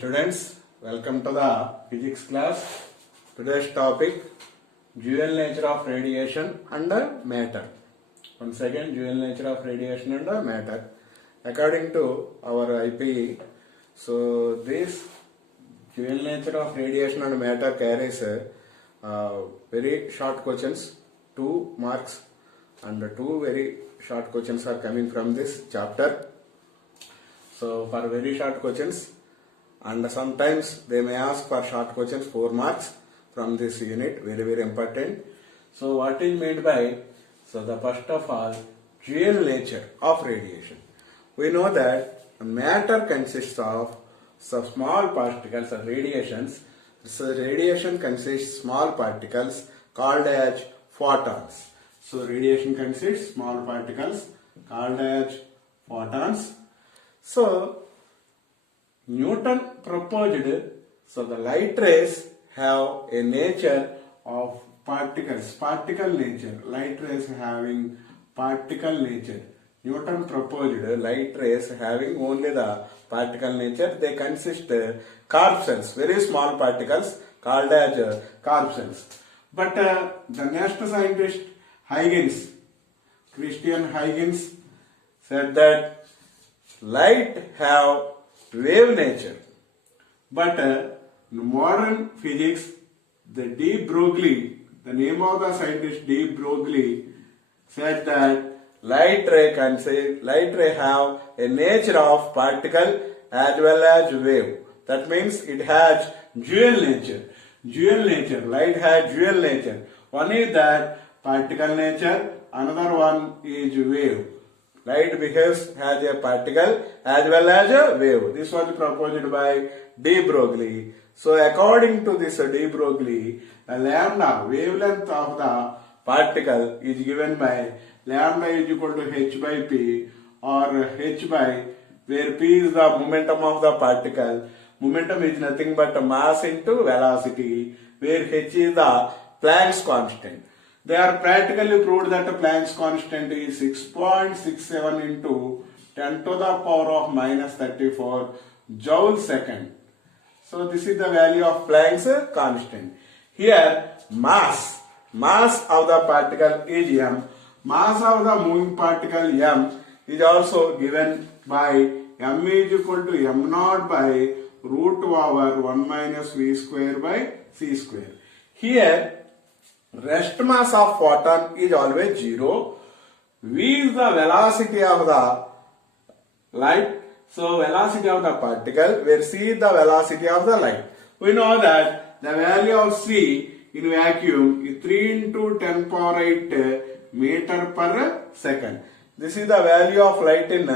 Students, welcome to the physics class. Today's topic, dual nature of radiation and matter. Once again, dual nature of radiation and matter. According to our IPE, so this dual nature of radiation and matter carries very short questions, 2 marks, and 2 very short questions are coming from this chapter. So for very short questions, and sometimes they may ask for short questions 4 marks from this unit, very important. So what is meant by, so the first of all, dual nature of radiation. We know that matter consists of some small particles or radiations. So radiation consists of small particles called as photons. So radiation consists of small particles called as photons. So Newton proposed, so the light rays have a nature of particles, particle nature, light rays having particle nature. Newton proposed light rays having only the particle nature. They consist corpuscles, very small particles called as corpuscles. But the next scientist, Huygens, Christian Huygens, said that light have wave nature. But in modern physics, the de Broglie, the name of the scientist de Broglie, said that light ray have a nature of particle as well as wave. That means it has dual nature. Dual nature. Light has dual nature. One is that particle nature, another one is wave. Light behaves as a particle as well as a wave. This was proposed by de Broglie. So according to this de Broglie, the lambda, wavelength of the particle, is given by lambda is equal to h by p, or h by, where p is the momentum of the particle. Momentum is nothing but mass into velocity, where h is the Planck's constant. They are practically proved that Planck's constant is 6.67 into 10 to the power of minus 34 joule second. So this is the value of Planck's constant. Here mass of the particle is m. Mass of the moving particle m is also given by m is equal to m naught by root over 1 minus v square by c square. Here rest mass of photon is always 0. V is the velocity of the light. So velocity of the particle, where c is the velocity of the light. We know that the value of c in vacuum is 3 into 10 power 8 meter per second. This is the value of light in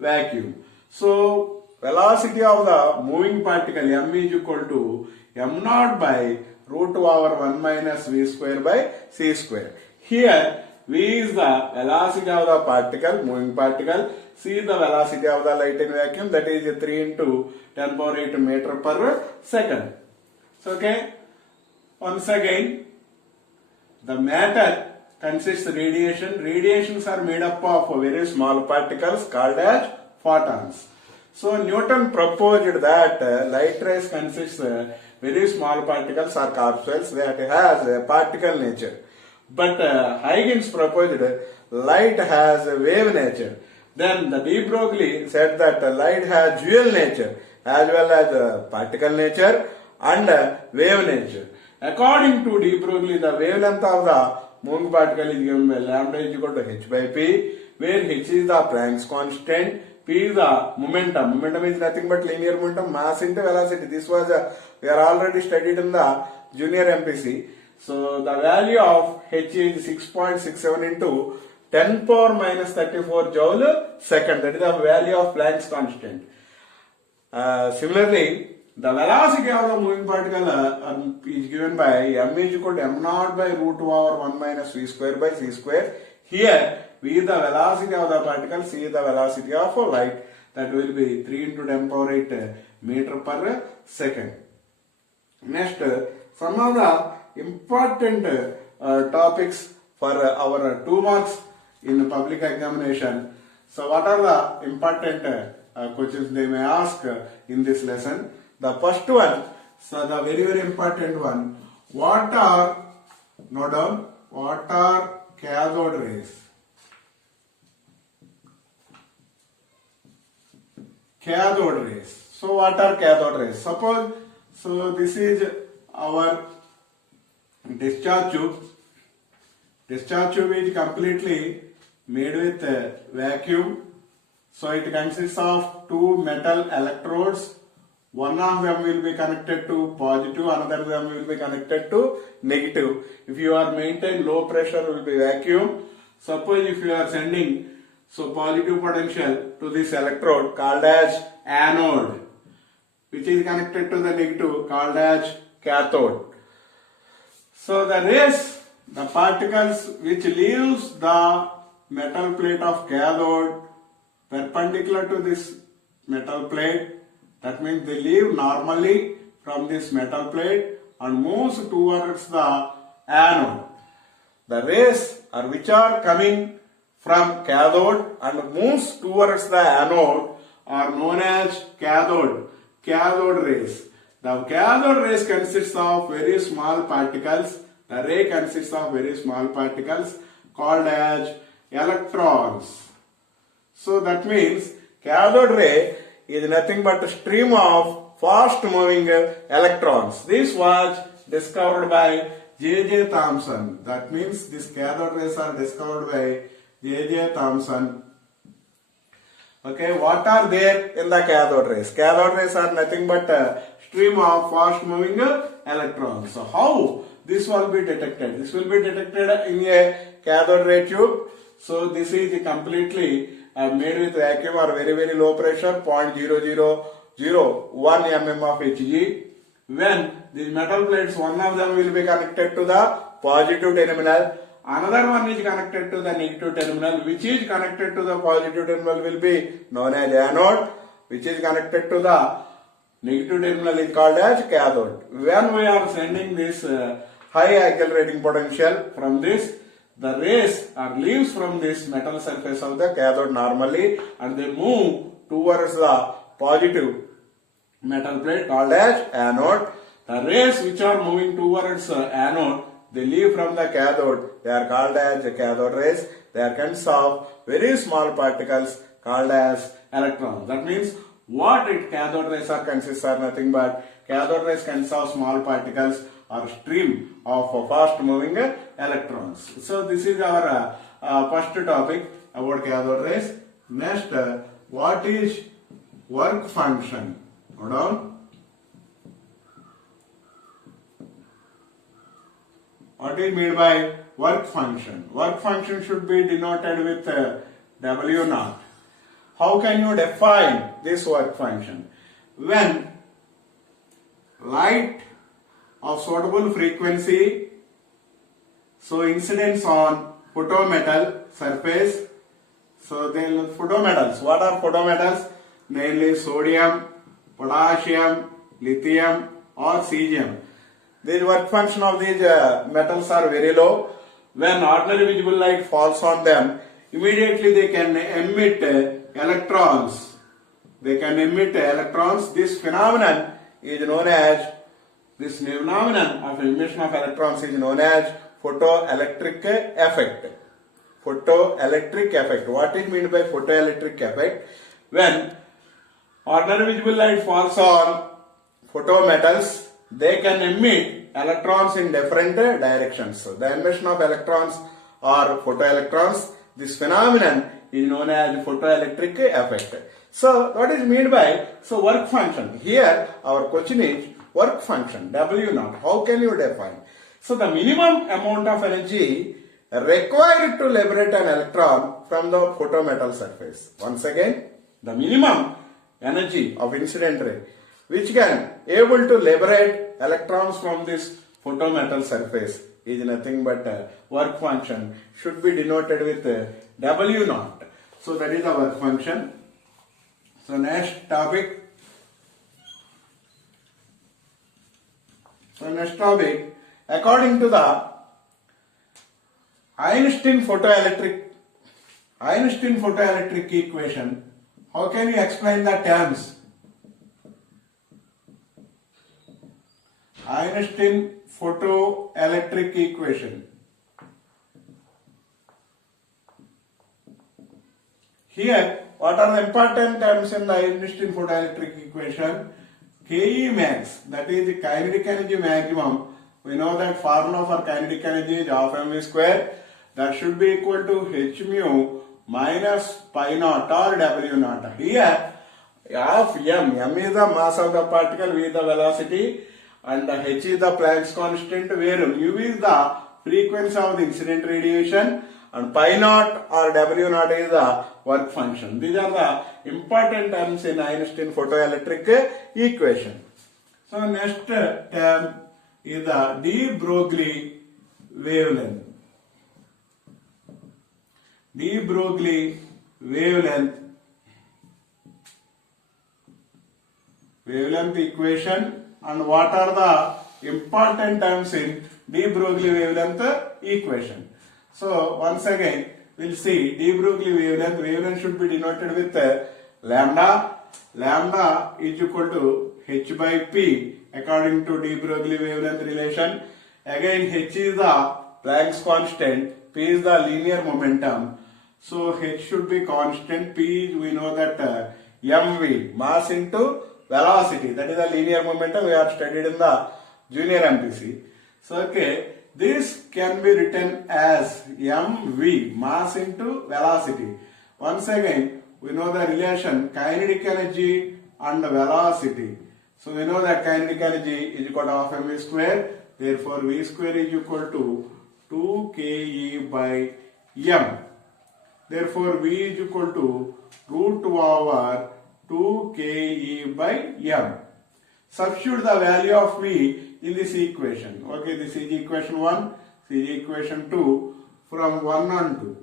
vacuum. So velocity of the moving particle m is equal to m naught by root over 1 minus v square by c square. Here v is the velocity of the particle, moving particle. C is the velocity of the light in vacuum, that is 3 into 10 power 8 meter per second. So okay, once again, the matter consists of radiation. Radiations are made up of very small particles called as photons. So Newton proposed that light rays consist very small particles or corpuscles that has a particle nature. But Huygens proposed light has a wave nature. Then the de Broglie said that light has dual nature as well as particle nature and wave nature. According to de Broglie, the wavelength of the moving particle is given by lambda is equal to h by p, where h is the Planck's constant, p is the momentum. Momentum is nothing but linear momentum, mass into velocity. This was we are already studied in the junior MPC. So the value of h is 6.67 into 10 power minus 34 joule second. That is the value of Planck's constant. Similarly, the velocity of the moving particle is given by m is equal to m naught by root over 1 minus v square by c square. Here v is the velocity of the particle, c is the velocity of light. That will be 3 into 10 power 8 meter per second. Next, some of the important topics for our 2 marks in public examination. So what are the important questions they may ask in this lesson? The first one, so the very important one, what are, note down, what are cathode rays? Cathode rays. So what are cathode rays? Suppose, so this is our discharge tube. Discharge tube is completely made with vacuum. So it consists of two metal electrodes. One of them will be connected to positive, another them will be connected to negative. If you are maintain low pressure, will be vacuum. Suppose if you are sending so positive potential to this electrode called as anode, which is connected to the negative called as cathode. So the rays, the particles which leaves the metal plate of cathode perpendicular to this metal plate, that means they leave normally from this metal plate and moves towards the anode. The rays are which are coming from cathode and moves towards the anode are known as cathode rays. The cathode rays consists of very small particles. The ray consists of very small particles called as electrons. So that means cathode ray is nothing but a stream of fast moving electrons. This was discovered by J.J. Thomson. That means these cathode rays are discovered by J.J. Thomson. Okay, what are there in the cathode rays? Cathode rays are nothing but a stream of fast moving electrons. So how this will be detected? This will be detected in a cathode ray tube. So this is completely made with vacuum or very low pressure, 0.0001 mm of Hg. When these metal plates, one of them will be connected to the positive terminal, another one is connected to the negative terminal. Which is connected to the positive terminal will be known as anode, which is connected to the negative terminal is called as cathode. When we are sending this high accelerating potential from this, the rays or leaves from this metal surface of the cathode normally and they move towards the positive metal plate called as anode. The rays which are moving towards anode, they leave from the cathode, they are called as cathode rays. They are consist of very small particles called as electrons. That means what cathode rays are consist are nothing but cathode rays consist of small particles or stream of fast moving electrons. So this is our first topic about cathode rays. Next, what is work function? Hold on. What is meant by work function? Work function should be denoted with W naught. How can you define this work function? When light of suitable frequency, so incidence on photometal surface. So then photometals, what are photometals? Mainly sodium, potassium, lithium or cesium. The work function of these metals are very low. When ordinary visible light falls on them, immediately they can emit electrons. They can emit electrons. This phenomenon is known as, this phenomenon of emission of electrons is known as photoelectric effect. Photoelectric effect. What is meant by photoelectric effect? When ordinary visible light falls on photometals, they can emit electrons in different directions. So the emission of electrons or photoelectrons, this phenomenon is known as photoelectric effect. So what is meant by, so work function? Here our question is work function, W naught. How can you define? So the minimum amount of energy required to liberate an electron from the photometal surface. Once again, the minimum energy of incident ray which can able to liberate electrons from this photometal surface is nothing but work function, should be denoted with W naught. So that is the work function. So next topic. According to the Einstein photoelectric equation, how can you explain the terms? Einstein photoelectric equation. Here, what are the important terms in the Einstein photoelectric equation? Ke max, that is the kinetic energy maximum. We know that formula for kinetic energy is half mv square. That should be equal to h mu minus pi naught or w naught. Here, half m is the mass of the particle, v is the velocity, and h is the Planck's constant, where mu is the frequency of the incident radiation, and pi naught or w naught is the work function. These are the important terms in Einstein photoelectric equation. So next term is the de Broglie wavelength. De Broglie wavelength equation, and what are the important terms in de Broglie wavelength equation. So once again we'll see de Broglie wavelength. Wavelength should be denoted with lambda. Lambda is equal to h by p according to de Broglie wavelength relation. Again h is the Planck's constant, p is the linear momentum. So h should be constant. P is, we know that mv, mass into velocity, that is the linear momentum we have studied in the junior MPC. So okay, this can be written as mv, mass into velocity. Once again, we know the relation kinetic energy and velocity. So we know that kinetic energy is equal to half mv square. Therefore, v square is equal to 2ke by m. Therefore, v is equal to root over 2ke by m. Substitute the value of v in this equation. Okay, this is equation 1, this is equation 2. From 1 and 2.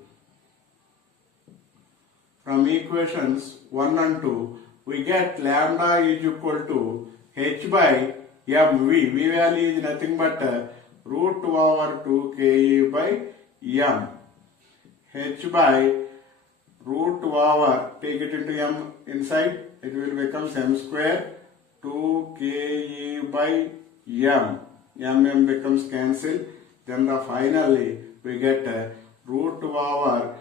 From equations 1 and 2, we get lambda is equal to h by mv. V value is nothing but root over 2ke by m. H by root over, take it into m inside, it will become m square, 2ke by m becomes cancelled, then finally we get root over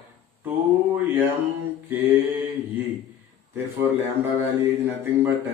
2mke. Therefore lambda value is nothing but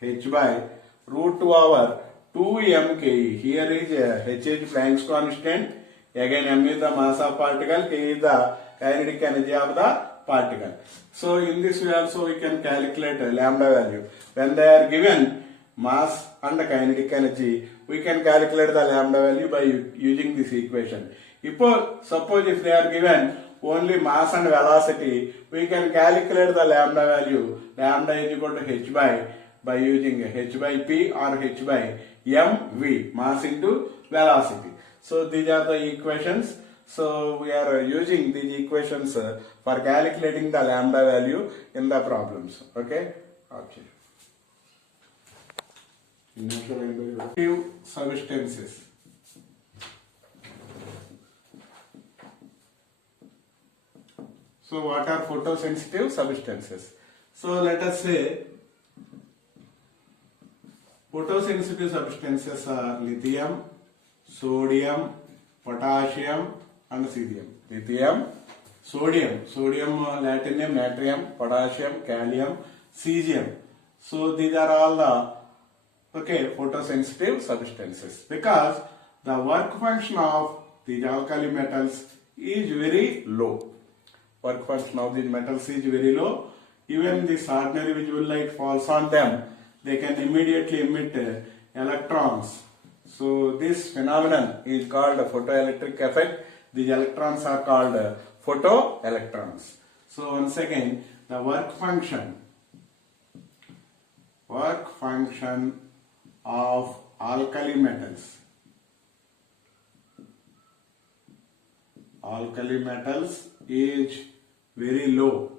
h by root over 2mke. Here is h is Planck's constant, again m is the mass of particle, k is the kinetic energy of the particle. So in this way also we can calculate lambda value. When they are given mass and kinetic energy, we can calculate the lambda value by using this equation. Suppose if they are given only mass and velocity, we can calculate the lambda value. Lambda is equal to h by using h by p or h by mv, mass into velocity. So these are the equations. So we are using these equations for calculating the lambda value in the problems. Okay. Sensitive substances. So what are photosensitive substances? So let us say photosensitive substances are lithium, sodium, potassium and cesium. Lithium, sodium Latin name natrium, potassium, kalium, cesium. So these are all the photosensitive substances, because the work function of these alkali metals is very low. Work function of these metals is very low. Even this ordinary visible light falls on them, they can immediately emit electrons. So this phenomenon is called a photoelectric effect. These electrons are called photoelectrons. So once again, the work function of alkali metals is very low.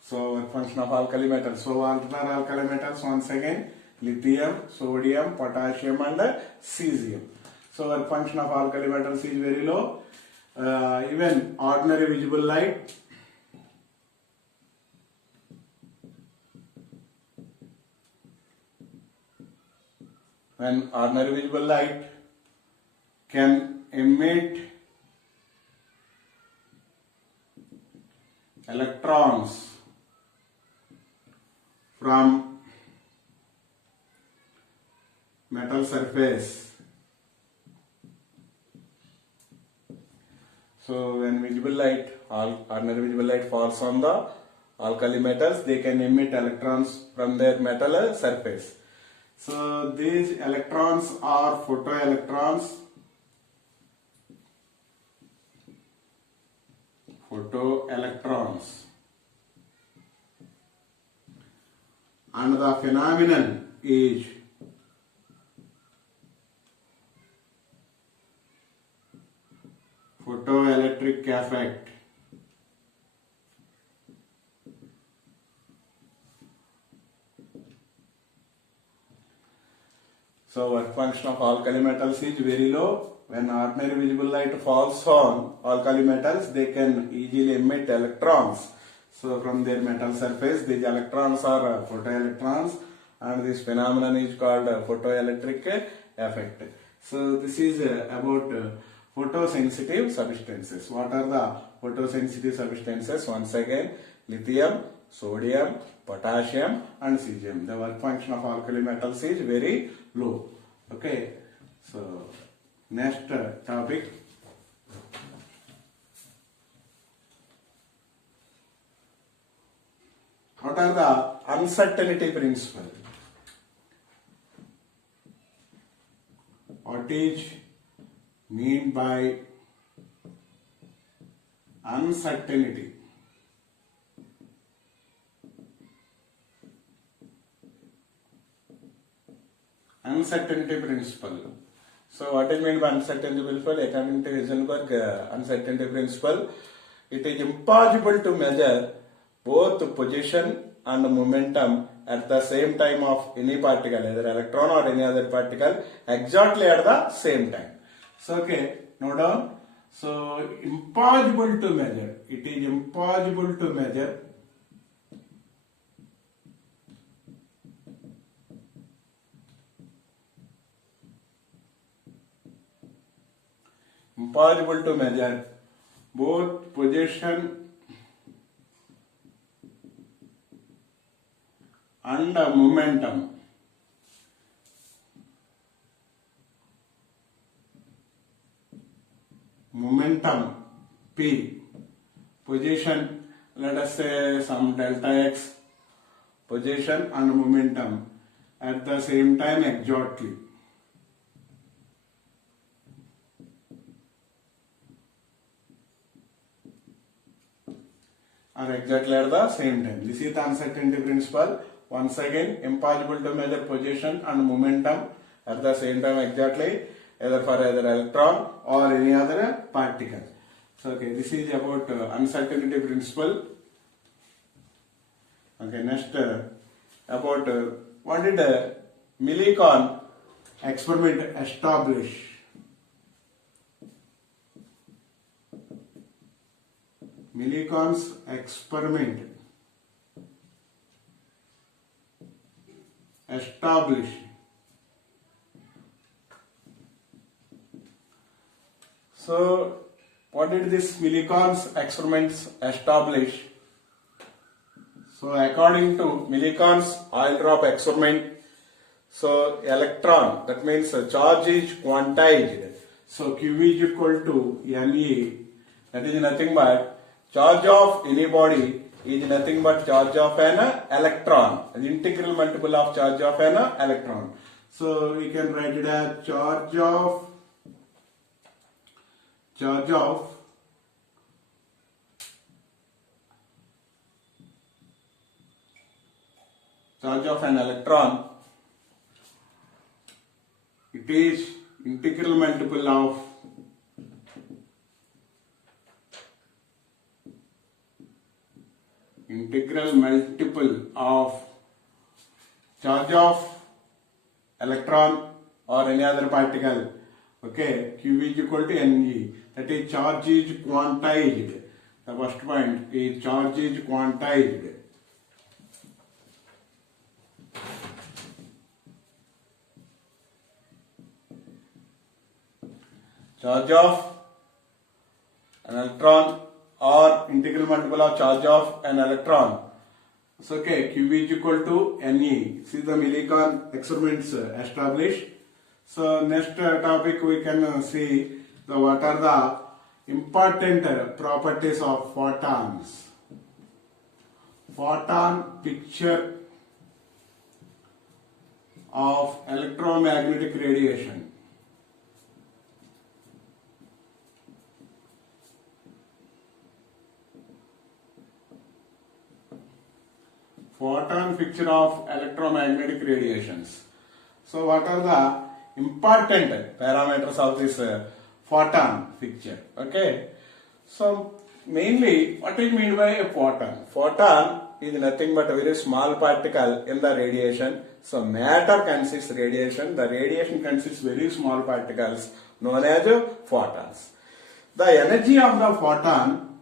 So work function of alkali metals. So what are alkali metals? Once again, lithium, sodium, potassium and cesium. So work function of alkali metals is very low. Even ordinary visible light when ordinary visible light can emit electrons from metal surface. So when visible light, ordinary visible light falls on the alkali metals, they can emit electrons from their metal surface. So these electrons are photoelectrons. Photoelectrons. And the phenomenon is photoelectric effect. So work function of alkali metals is very low. When ordinary visible light falls on alkali metals, they can easily emit electrons. So from their metal surface, these electrons are photoelectrons, and this phenomenon is called photoelectric effect. So this is about photosensitive substances. What are the photosensitive substances? Once again, lithium, sodium, potassium and cesium. The work function of alkali metals is very low. Okay, so next topic. What are the uncertainty principle? What is mean by uncertainty? Uncertainty principle. So what is meant by uncertainty principle? According to Heisenberg, uncertainty principle, it is impossible to measure both position and momentum at the same time of any particle, either electron or any other particle, exactly at the same time. So okay, note down. So impossible to measure. It is impossible to measure both position and momentum P, position, let us say some delta x, position and momentum at the same time exactly. Are exactly at the same time. This is the uncertainty principle. Once again, impossible to measure position and momentum at the same time exactly, either for either electron or any other particle. So okay, this is about uncertainty principle. Okay, next about what did Millikan experiment establish? Millikan's experiment established so what did this Millikan's experiments establish? So according to Millikan's oil drop experiment, so electron, that means charge is quantized. So Q is equal to Ne, that is nothing but charge of any body is nothing but charge of an electron, the integral multiple of charge of an electron. So we can write it as charge of an electron, it is integral multiple of charge of electron or any other particle. Okay, Q is equal to Ne, that is charge is quantized. The first point is charge is quantized. charge of an electron or integral multiple of charge of an electron. So okay, Q is equal to Ne. See the Millikan experiments established. So next topic we can see what are the important properties of photons. Photon picture of electromagnetic radiation. Photon picture of electromagnetic radiations. So what are the important parameters of this photon picture? Okay. So mainly what is meant by a photon? Photon is nothing but a very small particle in the radiation. So matter consists radiation. The radiation consists very small particles known as photons. The energy of the photon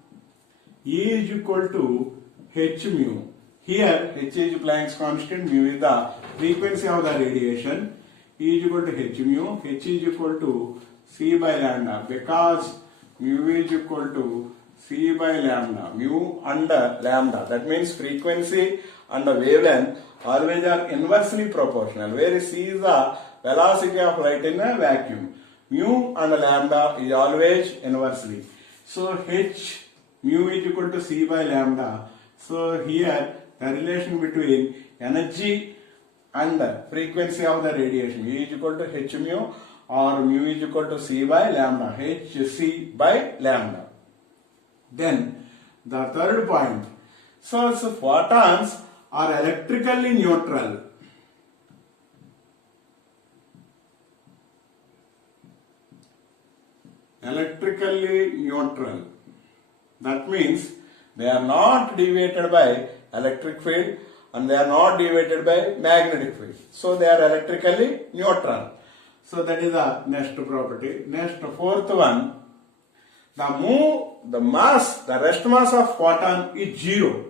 E is equal to h mu. Here h is Planck's constant, mu is the frequency of the radiation. E is equal to h mu. H is equal to c by lambda because mu is equal to c by lambda. Mu and lambda. That means frequency and wavelength always are inversely proportional. Where c is the velocity of light in a vacuum. Mu and lambda is always inversely. So h mu is equal to c by lambda. So here the relation between energy and frequency of the radiation E is equal to h mu or mu is equal to c by lambda, h c by lambda. Then the third point, so photons are electrically neutral. Electrically neutral. That means they are not deviated by electric field and they are not deviated by magnetic field. So they are electrically neutral. So that is the next property. Next, fourth one, the mass, the rest mass of photon is zero.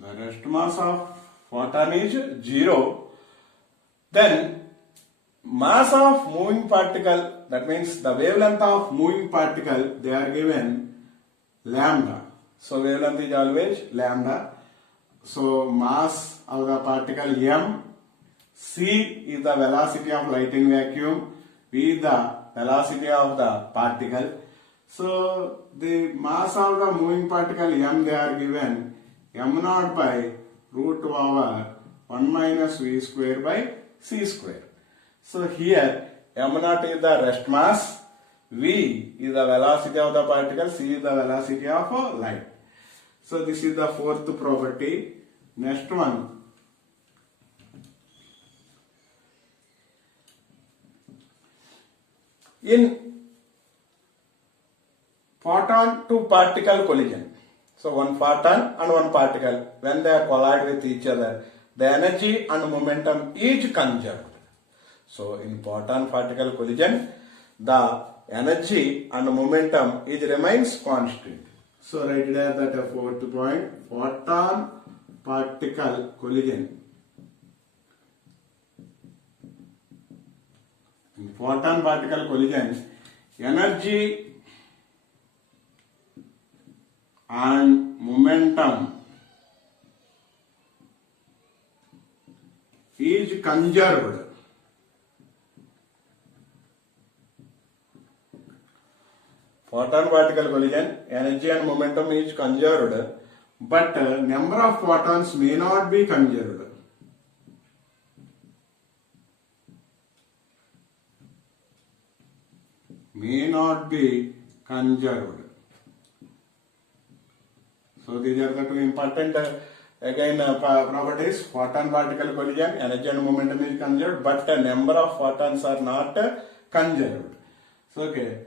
The rest mass of photon is zero. Then mass of moving particle, that means the wavelength of moving particle, they are given lambda. So wavelength is always lambda. So mass of the particle m, c is the velocity of light in vacuum, v is the velocity of the particle. So the mass of the moving particle m, they are given m naught by root over 1 minus v square by c square. So here m naught is the rest mass, v is the velocity of the particle, c is the velocity of light. So this is the fourth property. Next one, in photon to particle collision. So one photon and one particle, when they collide with each other, the energy and momentum is conserved. So in photon particle collision, the energy and momentum is remains constant. So write it as that fourth point, photon particle collision. In photon particle collision, energy and momentum is conserved. Photon particle collision, energy and momentum is conserved, but number of photons may not be conserved. May not be conserved. So these are the two important properties. Photon particle collision, energy and momentum is conserved, but number of photons are not conserved. So okay.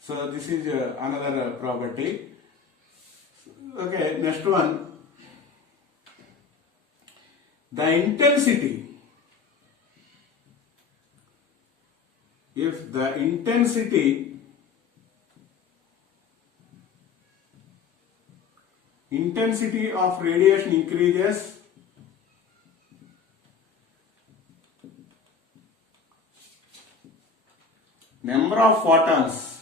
So this is another property. Okay, next one. The intensity. If the intensity intensity of radiation increases, number of photons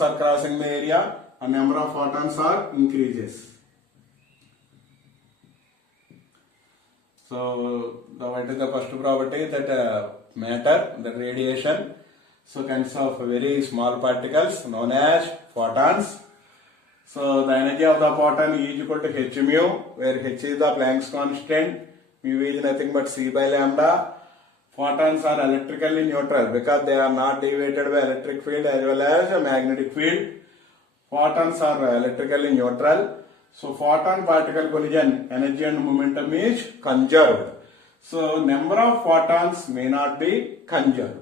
are crossing the area and number of photons are increases. So what is the first property? That matter, the radiation, so consists of very small particles known as photons. So the energy of the photon is equal to h mu, where h is the Planck's constant, mu is nothing but c by lambda. Photons are electrically neutral because they are not deviated by electric field as well as a magnetic field. Photons are electrically neutral. So photon particle collision energy and momentum is conserved. So number of photons may not be conserved.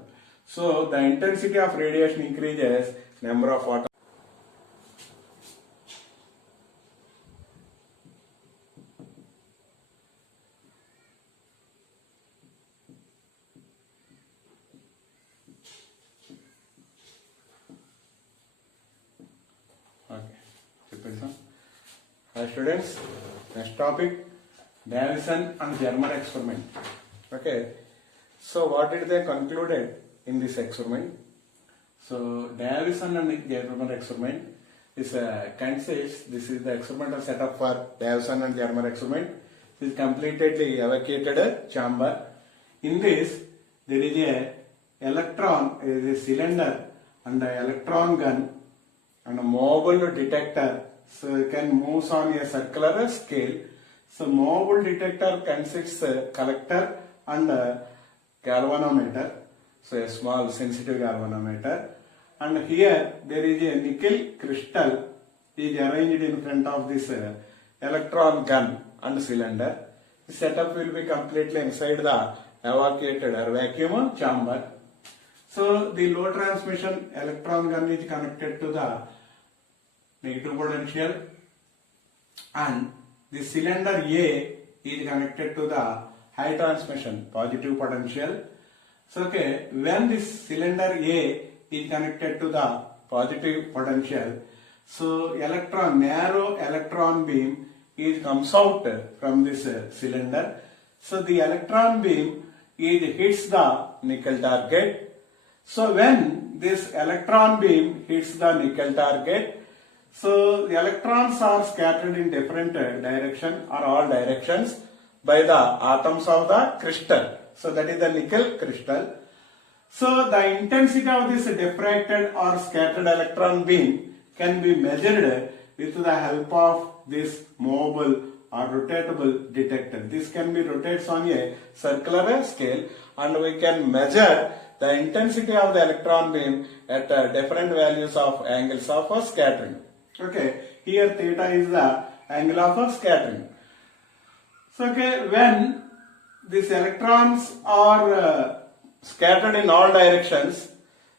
So the intensity of radiation increases, number of photons. Hi students, next topic, Davison and Germer experiment. Okay, so what did they concluded in this experiment? So Davison and Germer experiment is consists. This is the experimental setup for Davison and Germer experiment. This is completely evacuated chamber. In this, there is a electron, there is a cylinder and an electron gun and a mobile detector. So it can move on a circular scale. So mobile detector consists a collector and a galvanometer. So a small sensitive galvanometer. And here there is a nickel crystal is arranged in front of this electron gun and cylinder. The setup will be completely inside the evacuated or vacuum chamber. So the low transmission electron gun is connected to the negative potential and the cylinder A is connected to the high transmission positive potential. So okay, when this cylinder A is connected to the positive potential, so narrow electron beam comes out from this cylinder. So the electron beam hits the nickel target. So when this electron beam hits the nickel target, so the electrons are scattered in different direction or all directions by the atoms of the crystal. So that is the nickel crystal. So the intensity of this diffracted or scattered electron beam can be measured with the help of this mobile or rotatable detector. This can be rotated on a circular scale and we can measure the intensity of the electron beam at different values of angles of scattering. Okay, here theta is the angle of scattering. So okay, when these electrons are scattered in all directions,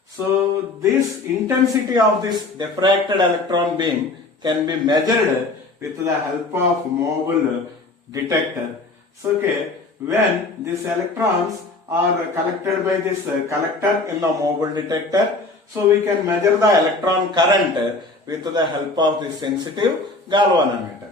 so this intensity of this diffracted electron beam can be measured with the help of mobile detector. So okay, when these electrons are collected by this collector in the mobile detector, so we can measure the electron current with the help of this sensitive galvanometer.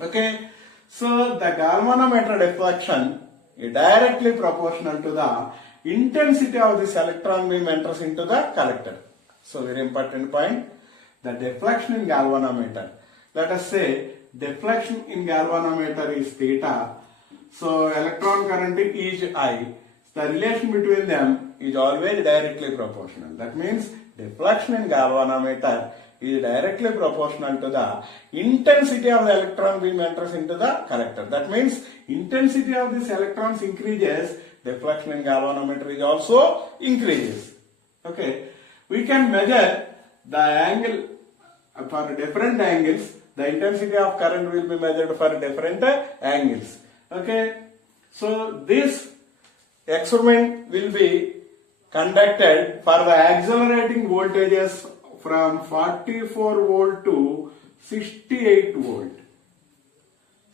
Okay, so the galvanometer deflection is directly proportional to the intensity of this electron beam enters into the collector. So very important point, the deflection in galvanometer. Let us say deflection in galvanometer is theta. So electron current is I. The relation between them is always directly proportional. That means deflection in galvanometer is directly proportional to the intensity of the electron beam enters into the collector. That means intensity of these electrons increases, deflection in galvanometer is also increases. Okay, we can measure the angle for different angles. The intensity of current will be measured for different angles. Okay, so this experiment will be conducted for the accelerating voltages from 44 volt to 68 volt.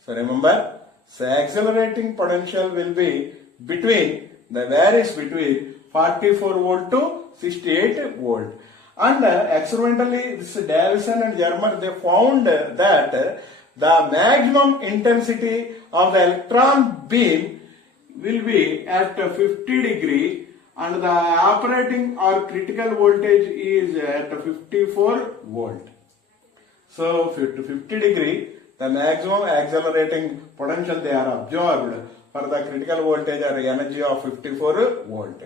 So remember, so accelerating potential will be varies between 44 volt to 68 volt. And experimentally, this Davison and Germer, they found that the maximum intensity of the electron beam will be at 50 degree and the operating or critical voltage is at 54 volt. So 50 degree, the maximum accelerating potential they are absorbed for the critical voltage or energy of 54 volt.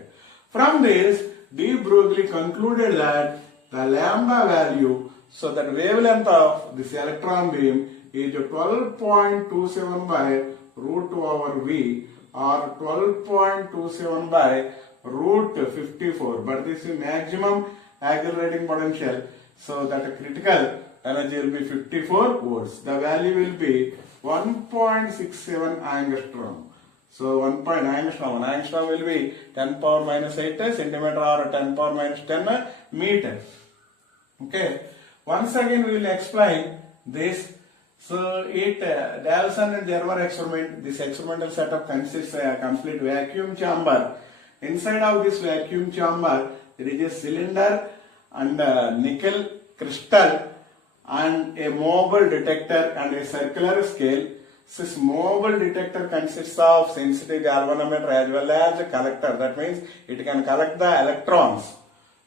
From this, de Broglie concluded that the lambda value, so that wavelength of this electron beam is 12.27 by root 2 over V or 12.27 by root 54. But this is maximum accelerating potential, so that critical energy will be 54 volts. The value will be 1.67 angstrom. So 1 angstrom will be 10 power minus 8 centimeter or 10 power minus 10 meters. Okay. Once again we will explain this. So Davison and Germer experiment, this experimental setup consists of a complete vacuum chamber. Inside of this vacuum chamber there is a cylinder and a nickel crystal and a mobile detector and a circular scale. This mobile detector consists of sensitive galvanometer as well as a collector. That means it can collect the electrons.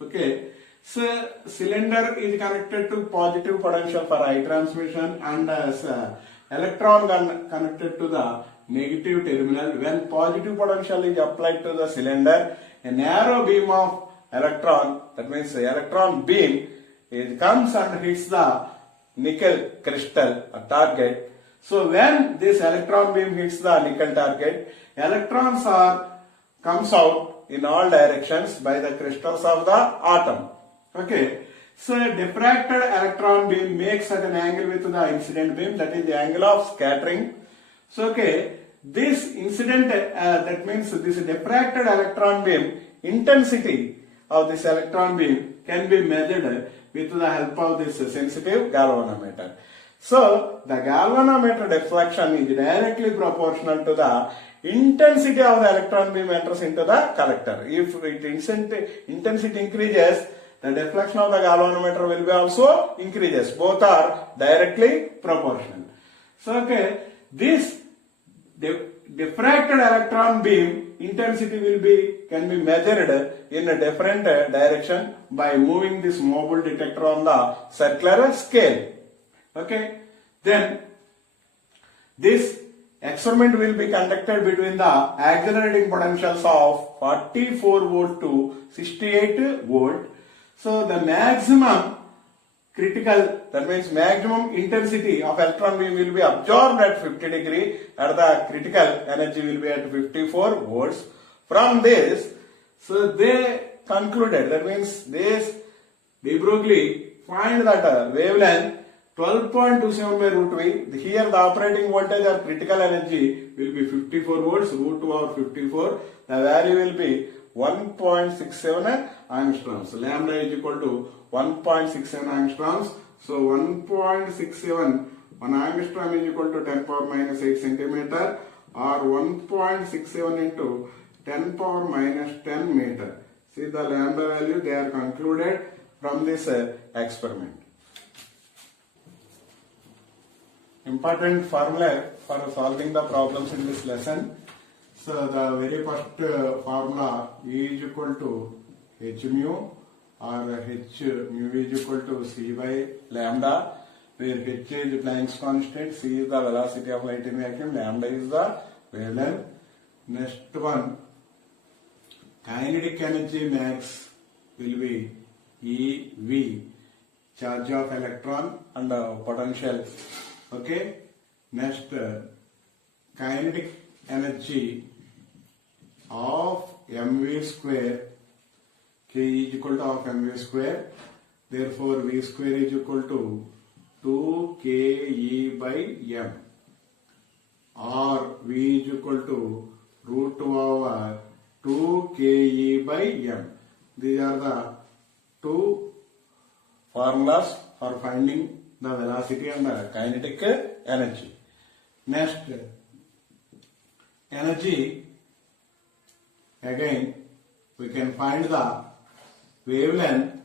Okay. So cylinder is connected to positive potential for eye transmission and electron connected to the negative terminal. When positive potential is applied to the cylinder, a narrow beam of electron, that means the electron beam, it comes and hits the nickel crystal target. So when this electron beam hits the nickel target, electrons comes out in all directions by the crystals of the atom. Okay. So a diffracted electron beam makes at an angle with the incident beam, that is the angle of scattering. So okay, this incident, that means this diffracted electron beam, intensity of this electron beam can be measured with the help of this sensitive galvanometer. So the galvanometer deflection is directly proportional to the intensity of the electron beam enters into the collector. If intensity increases, the deflection of the galvanometer will be also increases. Both are directly proportional. So okay, this diffracted electron beam intensity can be measured in a different direction by moving this mobile detector on the circular scale. Okay, then this experiment will be conducted between the accelerating potentials of 44 volt to 68 volt. So the maximum critical, that means maximum intensity of electron beam will be absorbed at 50 degree and the critical energy will be at 54 volts. From this, so they concluded, that means this de Broglie find that wavelength 12.27 by root V. Here the operating voltage or critical energy will be 54 volts, root 2 over 54. The value will be 1.67 angstroms. Lambda is equal to 1.67 angstroms. So 1.67, 1 angstrom is equal to 10 power minus 8 centimeter or 1.67 into 10 power minus 10 meter. See the lambda value they are concluded from this experiment. Important formula for solving the problems in this lesson. So the very first formula E is equal to H mu or H mu is equal to C by lambda, where H is Planck's constant, C is the velocity of light in vacuum, lambda is the wavelength. Next one, kinetic energy max will be EV, charge of electron and potential. Okay. Next, kinetic energy of mv square, K is equal to of mv square. Therefore, V square is equal to 2ke by m, or V is equal to root 2 over 2ke by m. These are the two formulas for finding the velocity and the kinetic energy. Next, energy, again we can find the wavelength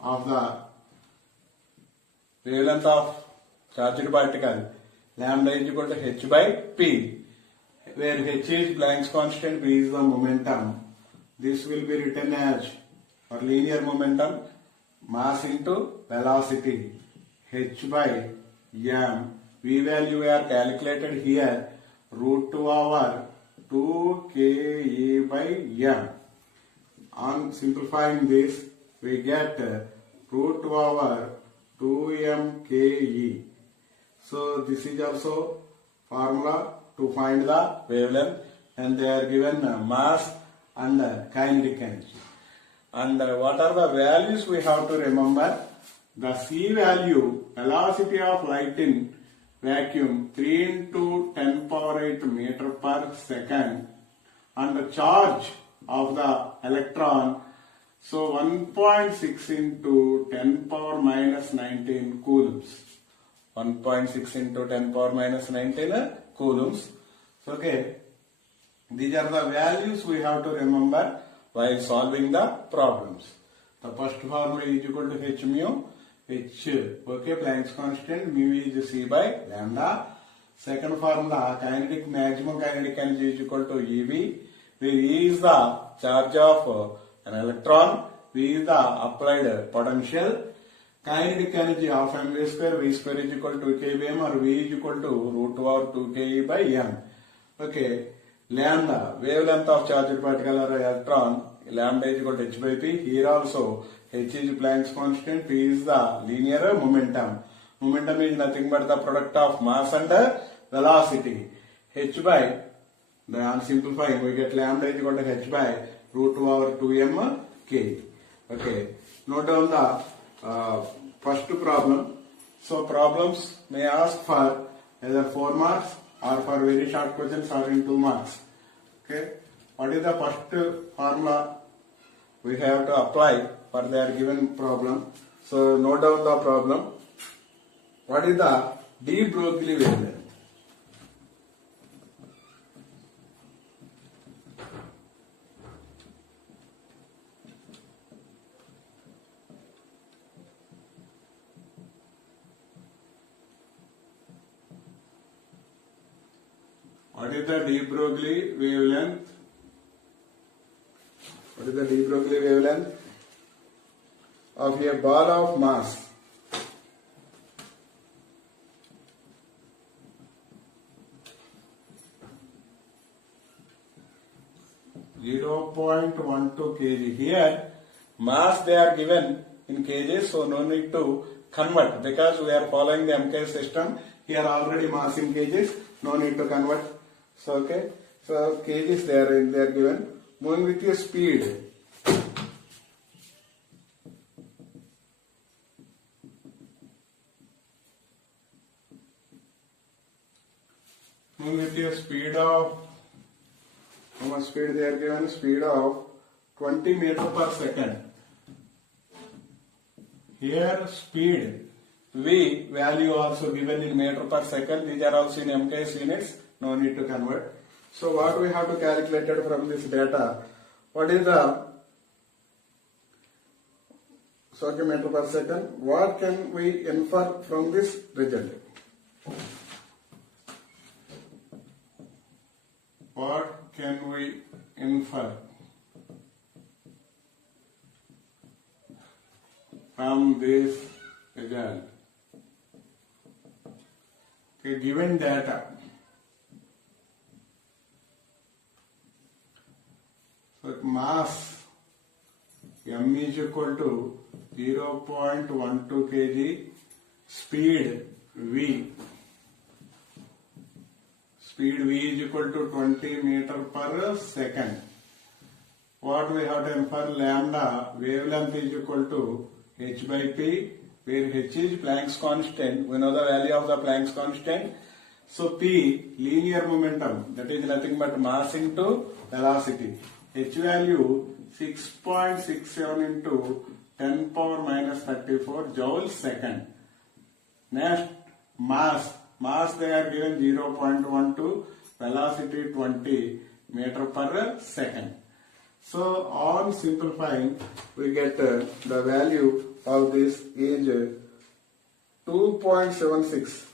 of charged particle lambda is equal to h by p, where h is Planck's constant, p is the momentum. This will be written as, for linear momentum, mass into velocity, h by m. V value we are calculated here, root 2 over 2 ke by m. On simplifying this, we get root 2 over 2m ke. So this is also formula to find the wavelength, and they are given mass and kinetic energy. And what are the values we have to remember? The C value, velocity of light in vacuum, 3 into 10 power 8 meter per second, and the charge of the electron, so 1.6 into 10 power minus 19 coulombs. 1.6 into 10 power minus 19 coulombs. So, okay, these are the values we have to remember while solving the problems. The first formula is equal to h mu, h, okay, Planck's constant, mu is c by lambda. Second formula, kinetic, maximum kinetic energy is equal to EV, where E is the charge of an electron, V is the applied potential. Kinetic energy of mv square, v square is equal to k by m, or v is equal to root over 2ke by m. Okay, lambda, wavelength of charged particle or electron, lambda is equal to h by p. Here also, h is Planck's constant, p is the linear momentum. Momentum is nothing but the product of mass and velocity. H by, on simplifying, we get lambda is equal to h by root 2 over 2m k. Okay, note down the first problem. So problems may ask for either 4 marks or for very short questions or in 2 marks. Okay, what is the first formula we have to apply for their given problem? So note down the problem. What is the de Broglie wavelength? What is the de Broglie wavelength? What is the de Broglie wavelength of a ball of mass? .12 kg. Here, mass they are given in kgs, so no need to convert because we are following the MK system. Here already mass in kgs, no need to convert. So okay, so kgs they are given. Moving with your speed. Moving with your speed of, how much speed they are given? Speed of 20 meter per second. Here speed, V value also given in meter per second. These are also in MKS units. No need to convert. So what we have to calculate from this data? What is the meter per second? What can we infer from this result? What can we infer from this result? Okay, given data. So mass m is equal to 0.12 kg, speed v. Speed v is equal to 20 meter per second. What we have to infer? Lambda, wavelength is equal to h by p, where h is Planck's constant. We know the value of the Planck's constant. So p, linear momentum, that is nothing but mass into velocity. H value 6.67 into 10 power minus 34 joules second. Next, mass they are given 0.12, velocity 20 meter per second. So on simplifying, we get the value of this is 2.76.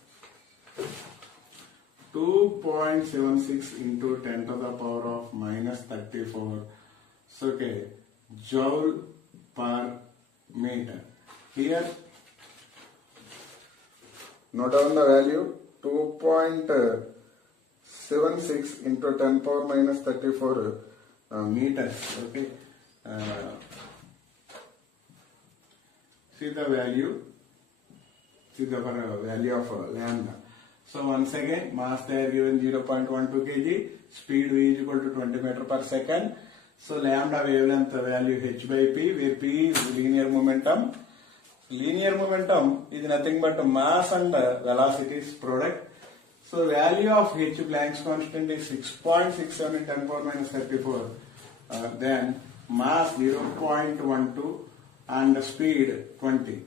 2.76 into 10 to the power of minus 34. So okay, joule per meter. Here, note down the value 2.76 into 10 power minus 34 meters. Okay. See the value. See the value of lambda. So once again, mass they are given 0.12 kg, speed v is equal to 20 meter per second. So lambda wavelength value h by p, where p is linear momentum. Linear momentum is nothing but mass and velocity's product. So value of h Planck's constant is 6.67 in 10 power minus 34. Then mass 0.12 and speed 20.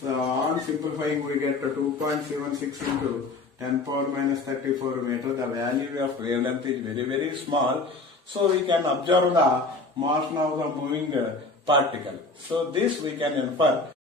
So on simplifying, we get 2.76 into 10 power minus 34 meter. The value of wavelength is very, very small. So we can observe the motion of the moving particle. So this we can infer